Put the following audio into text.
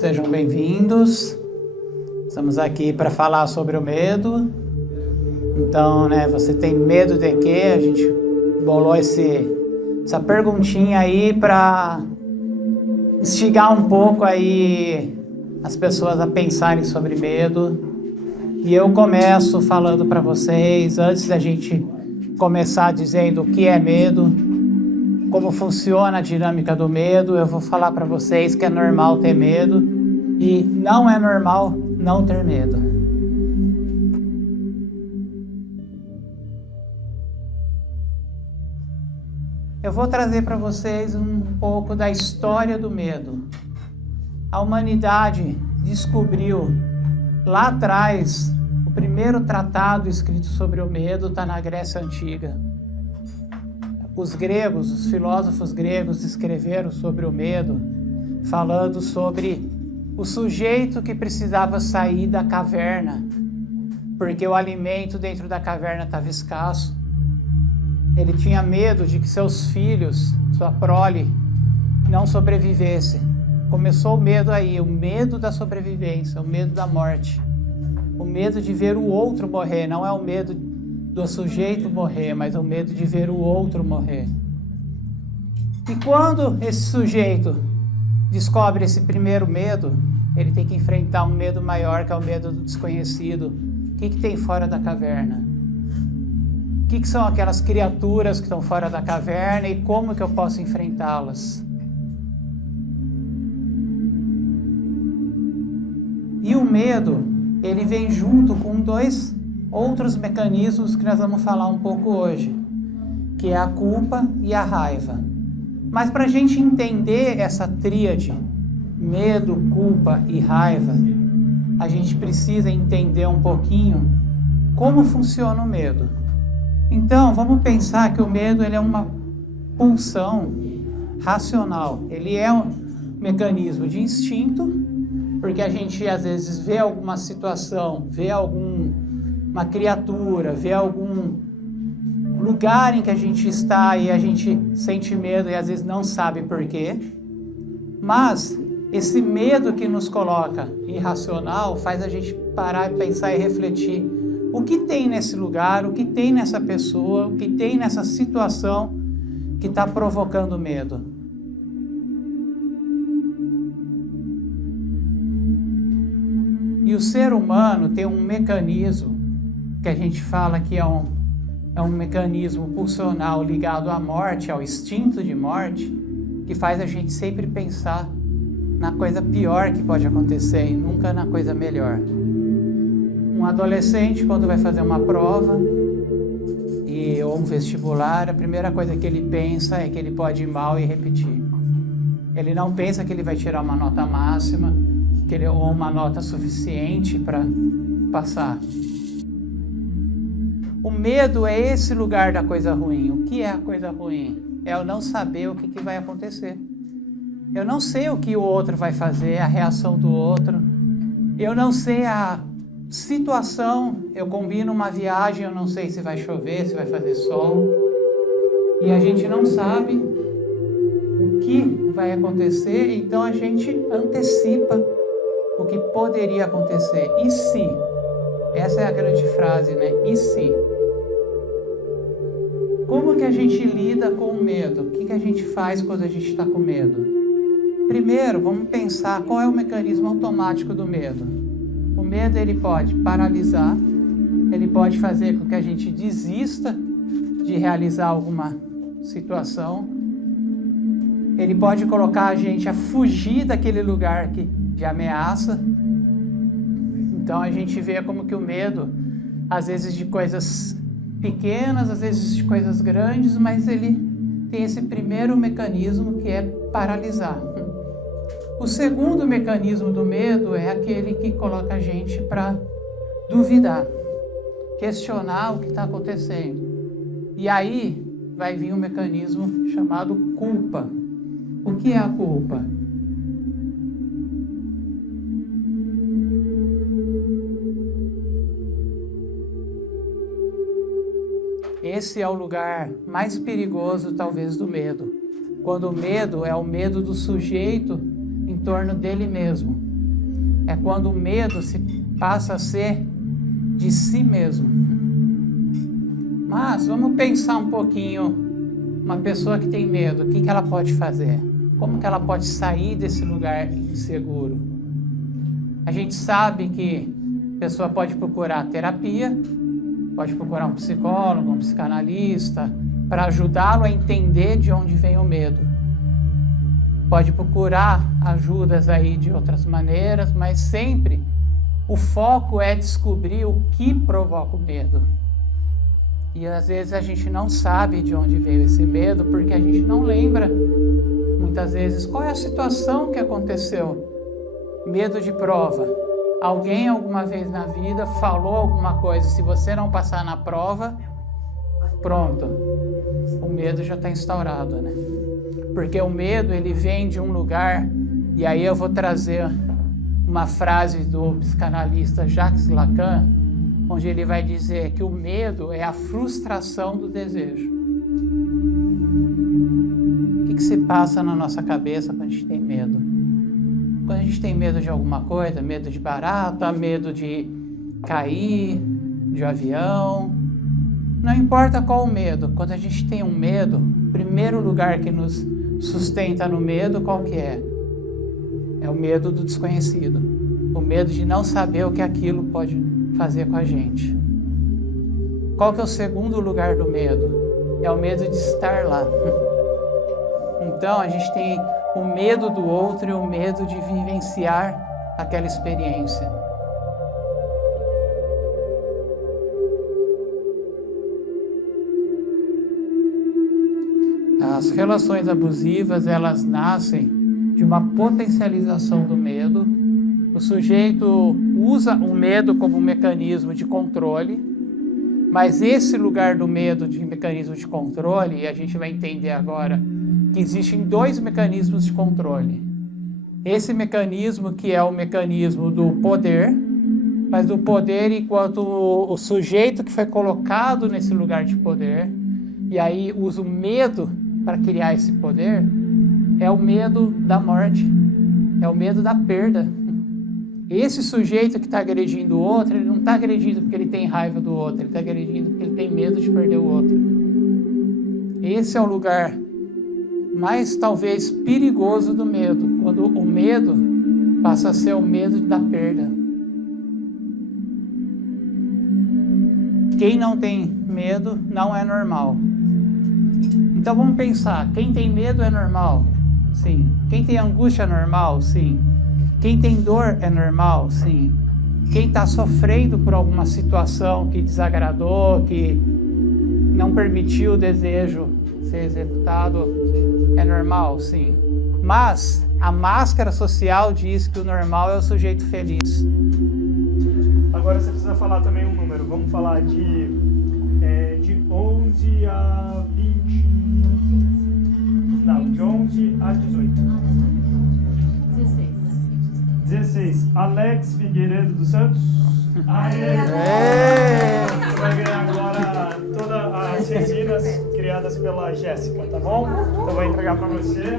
Sejam bem-vindos. Estamos aqui para falar sobre o medo. Então, você tem medo de quê? A gente bolou essa perguntinha aí para instigar um pouco aí as pessoas a pensarem sobre medo. E eu começo falando para vocês, antes da gente começar dizendo o que é medo, como funciona a dinâmica do medo, eu vou falar para vocês que é normal ter medo e não é normal não ter medo. Eu vou trazer para vocês um pouco da história do medo. A humanidade descobriu lá atrás, o primeiro tratado escrito sobre o medo está na Grécia Antiga. Os gregos, os filósofos gregos escreveram sobre o medo, falando sobre o sujeito que precisava sair da caverna, porque o alimento dentro da caverna estava escasso. Ele tinha medo de que seus filhos, sua prole, não sobrevivesse. Começou o medo aí, o medo da sobrevivência, o medo da morte. O medo de ver o outro morrer, não é o medo do sujeito morrer, mas o medo de ver o outro morrer. E quando esse sujeito descobre esse primeiro medo, ele tem que enfrentar um medo maior, que é o medo do desconhecido. O que tem fora da caverna? O que são aquelas criaturas que estão fora da caverna e como que eu posso enfrentá-las? E o medo, ele vem junto com dois outros mecanismos que nós vamos falar um pouco hoje, que é a culpa e a raiva. Mas para a gente entender essa tríade, medo, culpa e raiva, a gente precisa entender um pouquinho como funciona o medo. Então, vamos pensar que o medo ele é uma pulsão racional. Ele é um mecanismo de instinto, porque a gente às vezes vê alguma situação, vê uma criatura, vê algum lugar em que a gente está e a gente sente medo e às vezes não sabe por quê. Mas esse medo que nos coloca irracional faz a gente parar e pensar e refletir o que tem nesse lugar, o que tem nessa pessoa, o que tem nessa situação que está provocando medo. E o ser humano tem um mecanismo que a gente fala que é um mecanismo pulsional ligado à morte, ao instinto de morte, que faz a gente sempre pensar na coisa pior que pode acontecer e nunca na coisa melhor. Um adolescente, quando vai fazer uma prova ou um vestibular, a primeira coisa que ele pensa é que ele pode ir mal e repetir. Ele não pensa que ele vai tirar uma nota máxima, ou uma nota suficiente para passar. O medo é esse lugar da coisa ruim. O que é a coisa ruim? É eu não saber o que vai acontecer. Eu não sei o que o outro vai fazer, a reação do outro. Eu não sei a situação. Eu combino uma viagem, eu não sei se vai chover, se vai fazer sol. E a gente não sabe o que vai acontecer, então a gente antecipa o que poderia acontecer. E se? Essa é a grande frase, né? E se? Como que a gente lida com o medo? O que a gente faz quando a gente está com medo? Primeiro, vamos pensar qual é o mecanismo automático do medo. O medo, ele pode paralisar, ele pode fazer com que a gente desista de realizar alguma situação, ele pode colocar a gente a fugir daquele lugar de ameaça. Então a gente vê como que o medo, às vezes de coisas pequenas, às vezes de coisas grandes, mas ele tem esse primeiro mecanismo que é paralisar. O segundo mecanismo do medo é aquele que coloca a gente para duvidar, questionar o que está acontecendo. E aí vai vir um mecanismo chamado culpa. O que é a culpa? Esse é o lugar mais perigoso, talvez, do medo. Quando o medo é o medo do sujeito em torno dele mesmo. é quando o medo se passa a ser de si mesmo. Mas vamos pensar um pouquinho, uma pessoa que tem medo, o que ela pode fazer? Como que ela pode sair desse lugar inseguro? A gente sabe que a pessoa pode procurar terapia, pode procurar um psicólogo, um psicanalista, para ajudá-lo a entender de onde vem o medo. Pode procurar ajudas aí de outras maneiras, mas sempre o foco é descobrir o que provoca o medo. E às vezes a gente não sabe de onde veio esse medo, porque a gente não lembra, muitas vezes, qual é a situação que aconteceu. Medo de prova. Alguém alguma vez na vida falou alguma coisa, se você não passar na prova, pronto, o medo já está instaurado, né? Porque o medo, ele vem de um lugar, e aí eu vou trazer uma frase do psicanalista Jacques Lacan, onde ele vai dizer que o medo é a frustração do desejo. O que se passa na nossa cabeça quando a gente tem medo? Quando a gente tem medo de alguma coisa, medo de barata, medo de cair, de avião, não importa qual o medo, quando a gente tem um medo, o primeiro lugar que nos sustenta no medo, qual que é? É o medo do desconhecido, o medo de não saber o que aquilo pode fazer com a gente. Qual que é o segundo lugar do medo? É o medo de estar lá. Então a gente tem o medo do outro e o medo de vivenciar aquela experiência. As relações abusivas, elas nascem de uma potencialização do medo. O sujeito usa o medo como um mecanismo de controle, mas esse lugar do medo de mecanismo de controle, e a gente vai entender agora que existem dois mecanismos de controle. Esse mecanismo que é o mecanismo do poder, mas do poder enquanto o sujeito que foi colocado nesse lugar de poder, e aí usa o medo para criar esse poder, é o medo da morte, é o medo da perda. Esse sujeito que está agredindo o outro, ele não está agredindo porque ele tem raiva do outro, ele está agredindo porque ele tem medo de perder o outro. Esse é o lugar mais, talvez, perigoso do medo, quando o medo passa a ser o medo da perda. Quem não tem medo não é normal. Então vamos pensar, quem tem medo é normal? Sim. Quem tem angústia é normal? Sim. Quem tem dor é normal? Sim. Quem está sofrendo por alguma situação que desagradou, que não permitiu o desejo ser executado, é normal? Sim. Mas a máscara social diz que o normal é o sujeito feliz. Agora você precisa falar também um número. Vamos falar de 11 a 20... Não, de 11 a 18. 16. Alex Figueiredo dos Santos. Aê! Você vai ganhar agora todas as resinas criadas pela Jéssica, tá bom? Então vou entregar para você.